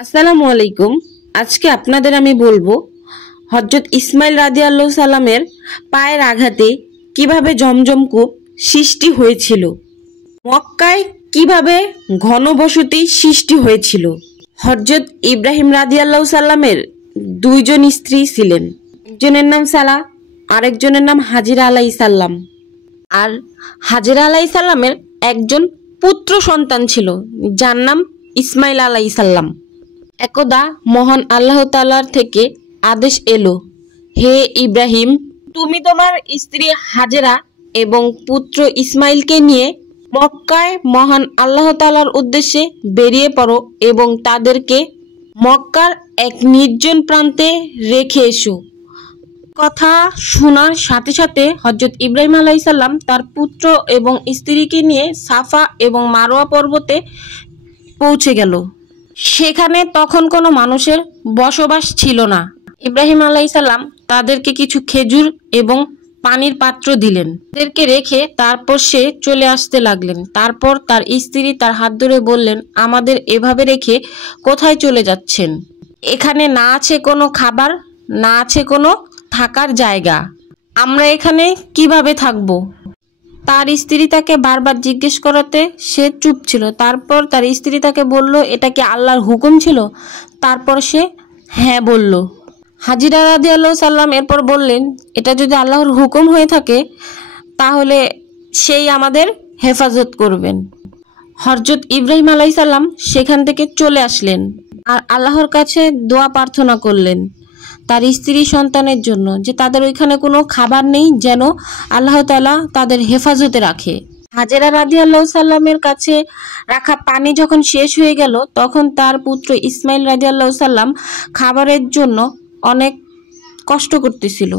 আসসালামু আলাইকুম। আজকে আপনাদের আমি বলবো হযরত ইসমাইল রাদিয়াল্লাহু সাল্লামের পায়ের আঘাতে কিভাবে জমজম কূপ সৃষ্টি হয়েছিল, মক্কায় কিভাবে ঘনবসতি সৃষ্টি হয়েছিল। হযরত ইব্রাহিম রাদিয়াল্লাহু সাল্লামের দুইজন স্ত্রী ছিলেন, একজনের নাম সালা, আরেকজনের নাম হাজিরা আলাইহিস সালাম। আর হাজিরা আলাইহিস সালামের একজন পুত্র সন্তান ছিল যার নাম ইসমাইল আলাইহিস সালাম। একদা মহান আল্লাহ তাআলার থেকে আদেশ এলো, হে ইব্রাহিম, তুমি তোমার স্ত্রী হাজেরা এবং পুত্র ইসমাইলকে নিয়ে মক্কায় মহান আল্লাহ তাআলার উদ্দেশ্যে বেরিয়ে পড়ো এবং তাদেরকে মক্কার এক নির্জন প্রান্তে রেখে এসো। কথা শোনার সাথে সাথে হযরত ইব্রাহিম আলাইহিস সালাম তার পুত্র এবং স্ত্রীকে নিয়ে সাফা এবং মারওয়া পর্বতে পৌঁছে গেল। সেখানে তখন কোনো মানুষের বসবাস ছিল না। ইব্রাহিম আলাইহিস সালাম তাদেরকে কিছু খেজুর এবং পানির পাত্র দিলেন, তাদেরকে রেখে তারপর সে চলে আসতে লাগলেন। তারপর তার স্ত্রী তার হাত ধরে বললেন, আমাদের এভাবে রেখে কোথায় চলে যাচ্ছেন? এখানে না আছে কোনো খাবার, না আছে কোনো থাকার জায়গা, আমরা এখানে কিভাবে থাকবো? তার স্ত্রী তাকে বারবার জিজ্ঞেস করাতে সে চুপ ছিল। তারপর তার স্ত্রী তাকে বলল, এটা কি আল্লাহর হুকুম ছিল? তারপর সে হ্যাঁ বলল। হাজিরা রাদিয়াল্লাহু সাল্লাম এরপর বললেন, এটা যদি আল্লাহর হুকুম হয়ে থাকে তাহলে সেই আমাদের হেফাজত করবেন। হযরত ইব্রাহিম আলাইহিস সালাম সেখান থেকে চলে আসলেন আর আল্লাহর কাছে দোয়া প্রার্থনা করলেন তার স্ত্রী সন্তানের জন্য, যে তাদের ওইখানে কোনো খাবার নেই, যেন আল্লাহ তাআলা তাদের হেফাজতে রাখে। হাজেরা রাদিয়াল্লাহু সাল্লামের কাছে রাখা পানি যখন শেষ হয়ে গেল, তখন তার পুত্র ইসমাইল রাদিয়াল্লাহু সাল্লাম খাবারের জন্য অনেক কষ্ট করতেছিল।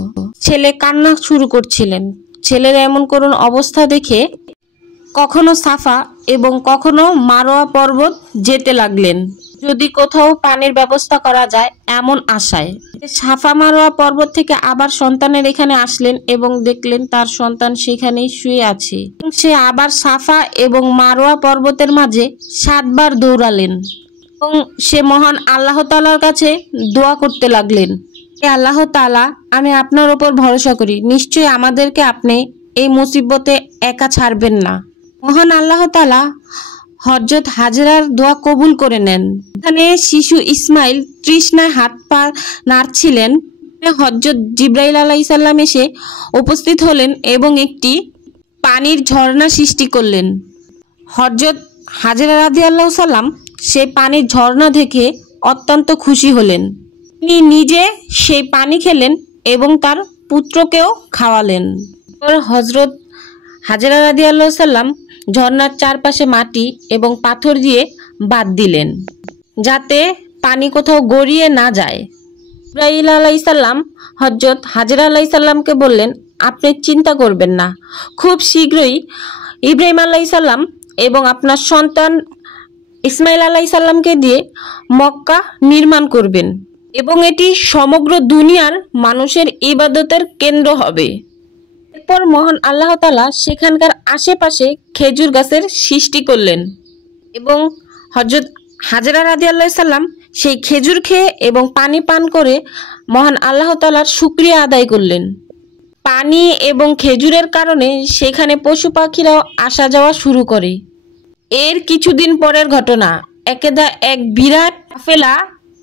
ছেলে কান্না শুরু করছিলেন। ছেলের এমন করুণ অবস্থা দেখে কখনো সাফা এবং কখনো মারোয়া পর্বত যেতে লাগলেন, যদি কোথাও পানির ব্যবস্থা করা যায় এমন আশায়। সাফা মারোয়া পর্বত থেকে আবার সন্তানের এখানে আসলেন এবং দেখলেন তার সন্তান সেখানেই শুয়ে আছে। সে আবার সাফা এবং মারোয়া পর্বতের মাঝে 7 বার দৌড়ালেন এবং সে মহান আল্লাহ তাআলার কাছে দোয়া করতে লাগলেন, হে আল্লাহ তাআলা, আমি আপনার উপর ভরসা করি, নিশ্চয়ই আমাদেরকে আপনি এই মুসিবতে একা ছাড়বেন না। মহান আল্লাহ তাআলা হযরত হাজেরার দোয়া কবুল করে নেন। এখানে শিশু ইসমাইল তৃষ্ণায় হাত পা নাড়ছিলেন। হযরত জিবরাইল আলাইহিস সালাম এসে উপস্থিত হলেন এবং একটি পানির ঝর্ণা সৃষ্টি করলেন। হযরত হাজেরা রাদিয়াল্লাহু সাল্লাম সেই পানির ঝর্ণা দেখে অত্যন্ত খুশি হলেন। তিনি নিজে সেই পানি খেলেন এবং তার পুত্রকেও খাওয়ালেন। হযরত হাজেরা রাদিয়াল্লাহু সাল্লাম ঝর্ণার চারপাশে মাটি এবং পাথর দিয়ে বাঁধ দিলেন, যাতে পানি কোথাও গড়িয়ে না যায়। ইব্রাহিম আলাইহিস সালাম হযরত হাজেরা আলাইহিস সালামকে বললেন, আপনি চিন্তা করবেন না, খুব শীঘ্রই ইব্রাহিম আলাইহিস সালাম এবং আপনার সন্তান ইসমাইল আলাইহিস সালামকে দিয়ে মক্কা নির্মাণ করবেন এবং এটি সমগ্র দুনিয়ার মানুষের ইবাদতের কেন্দ্র হবে। এরপর মহান আল্লাহ তাআলা সেখানকার আশেপাশে খেজুর গাছের সৃষ্টি করলেন এবং হযরত হাজেরা রাদিয়াল্লাহু সাল্লাম সেই খেজুর খেয়ে এবং পানি পান করে মহান আল্লাহ তাআলার শুকরিয়া আদায় করলেন। পানি এবং খেজুরের কারণে সেখানে পশু পাখিরাও আসা যাওয়া শুরু করে। এর কিছুদিন পরের ঘটনা, একদা এক বিরাট কাফেলা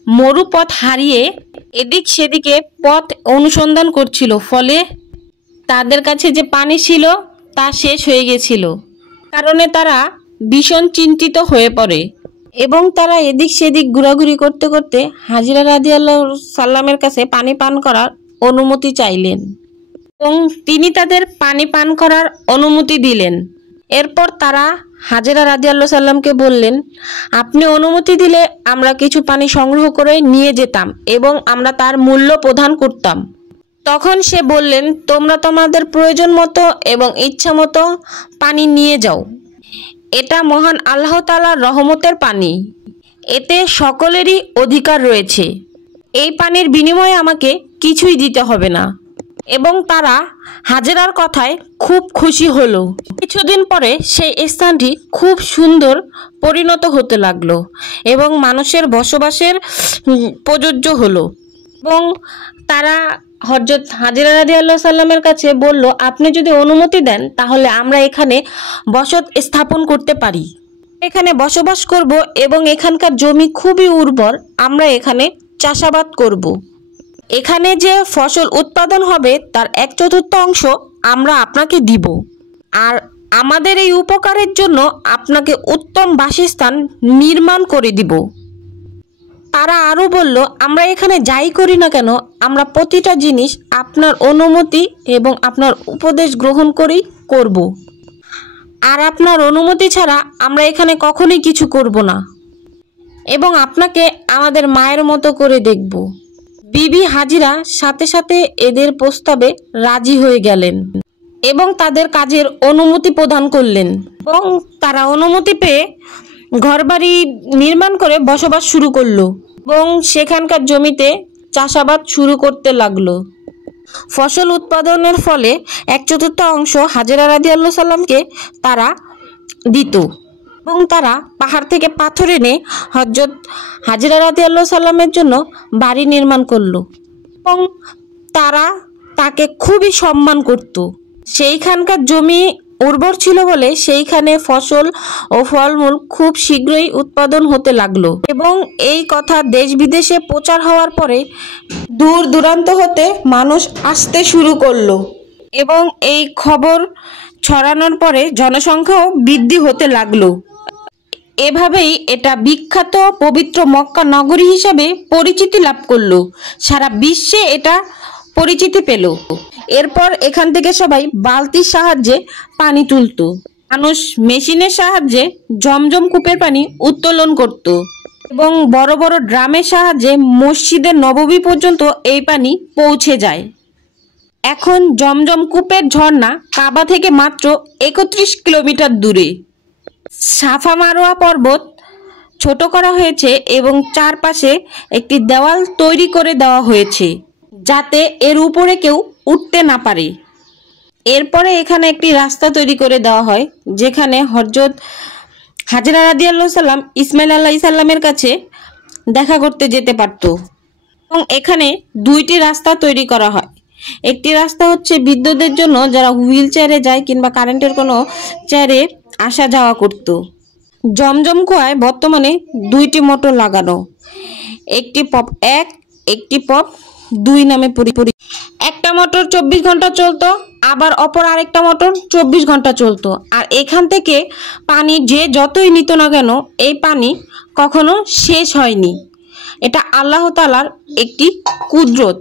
মরুপথ হারিয়ে এদিক সেদিকে পথ অনুসন্ধান করছিল, ফলে তাদের কাছে যে পানি ছিল তা শেষ হয়ে গেছিল। কারণে তারা ভীষণ চিন্তিত হয়ে পড়ে এবং তারা এদিক সেদিক ঘোরাঘুরি করতে করতে হাজেরা রাদিয়াল্লাহু সাল্লামের কাছে পানি পান করার অনুমতি চাইলেন এবং তিনি তাদের পানি পান করার অনুমতি দিলেন। এরপর তারা হাজেরা রাদিয়াল্লাহু সাল্লামকে বললেন, আপনি অনুমতি দিলে আমরা কিছু পানি সংগ্রহ করে নিয়ে যেতাম এবং আমরা তার মূল্য প্রদান করতাম। তখন সে বললেন, তোমরা তোমাদের প্রয়োজন মতো এবং ইচ্ছা মতো পানি নিয়ে যাও, এটা মহান আল্লাহ তাআলার রহমতের পানি, এতে সকলেরই অধিকার রয়েছে, এই পানির বিনিময়ে আমাকে কিছুই দিতে হবে না। এবং তারা হাজেরার কথায় খুব খুশি হলো। কিছুদিন পরে সেই স্থানটি খুব সুন্দর পরিণত হতে লাগলো এবং মানুষের বসবাসের প্রযোজ্য হলো। এবং তারা হযরত হাজেরা রাদিয়াল্লাহু সাল্লামের কাছে বলল, আপনি যদি অনুমতি দেন তাহলে আমরা এখানে বসত স্থাপন করতে পারি, এখানে বসবাস করব এবং এখানকার জমি খুবই উর্বর, আমরা এখানে চাষাবাদ করব। এখানে যে ফসল উৎপাদন হবে তার 1/4 অংশ আমরা আপনাকে দিব, আর আমাদের এই উপকারের জন্য আপনাকে উত্তম বাসস্থান নির্মাণ করে দিব। তারা আরও বলল, আমরা এখানে যাই করি না কেন আমরা প্রতিটা জিনিস আপনার অনুমতি এবং আপনার উপদেশ গ্রহণ করেই করব, আর আপনার অনুমতি ছাড়া আমরা এখানে কখনোই কিছু করব না এবং আপনাকে আমাদের মায়ের মতো করে দেখব। বিবি হাজিরা সাথে সাথে এদের প্রস্তাবে রাজি হয়ে গেলেন এবং তাদের কাজের অনুমতি প্রদান করলেন এবং তারা অনুমতি পেয়ে ঘরবাড়ি নির্মাণ করে বসবাস শুরু করলো এবং সেখানকার জমিতে চাষাবাদ শুরু করতে লাগলো। ফসল উৎপাদনের ফলে 1/4 অংশ হাজেরা রাদিয়াল্লাহু সাল্লামকে তারা দিত এবং তারা পাহাড় থেকে পাথর এনে হযরত হাজেরা রাদিয়াল্লাহু সাল্লামের জন্য বাড়ি নির্মাণ করলো এবং তারা তাকে খুবই সম্মান করত। সেইখানকার জমি উর্বর ছিল বলে সেইখানে ফসল ও ফলমূল খুব শীঘ্রই উৎপাদন হতে লাগলো এবং এই কথা দেশ বিদেশে প্রচার হওয়ার পরে দূর দূরান্ত হতে মানুষ আসতে শুরু করলো এবং এই খবর ছড়ানোর পরে জনসংখ্যাও বৃদ্ধি হতে লাগলো। এভাবেই এটা বিখ্যাত পবিত্র মক্কা নগরী হিসাবে পরিচিতি লাভ করলো, সারা বিশ্বে এটা পরিচিতি পেল। এরপর এখান থেকে সবাই বালতির সাহায্যে পানি তুলত, মানুষ মেশিনের সাহায্যে জমজম কূপের পানি উত্তোলন করত এবং বড় বড় ড্রামের সাহায্যে মসজিদের নববী পর্যন্ত এই পানি পৌঁছে যায়। এখন জমজম কূপের ঝর্ণা কাবা থেকে মাত্র 31 কিলোমিটার দূরে। সাফা মারোয়া পর্বত ছোট করা হয়েছে এবং চারপাশে একটি দেওয়াল তৈরি করে দেওয়া হয়েছে যাতে এর উপরে কেউ উঠতে না পারে। এরপরে এখানে একটি রাস্তা তৈরি করে দেওয়া হয় যেখানে হযরত হাজেরা রাদিয়াল্লাহু সাল্লাম ইসমাইল আলাইহিস সালামের কাছে দেখা করতে যেতে পারত এবং এখানে 2টি রাস্তা তৈরি করা হয়। একটি রাস্তা হচ্ছে বৃদ্ধদের জন্য যারা হুইল চেয়ারে যায় কিংবা কারেন্টের কোনো চেয়ারে আসা যাওয়া করত। জমজম কুয়ায় বর্তমানে 2টি মোটর লাগানো, একটি পপ 1 একটি পপ 2 নামে পরিচিত। একটা মোটর 24 ঘন্টা চলতো, আবার অপর আরেকটা মোটর 24 ঘন্টা চলতো, আর এখান থেকে পানি যে যতই নিত না কেন এই পানি কখনো শেষ হয়নি। এটা আল্লাহ তাআলার একটি কুদরত।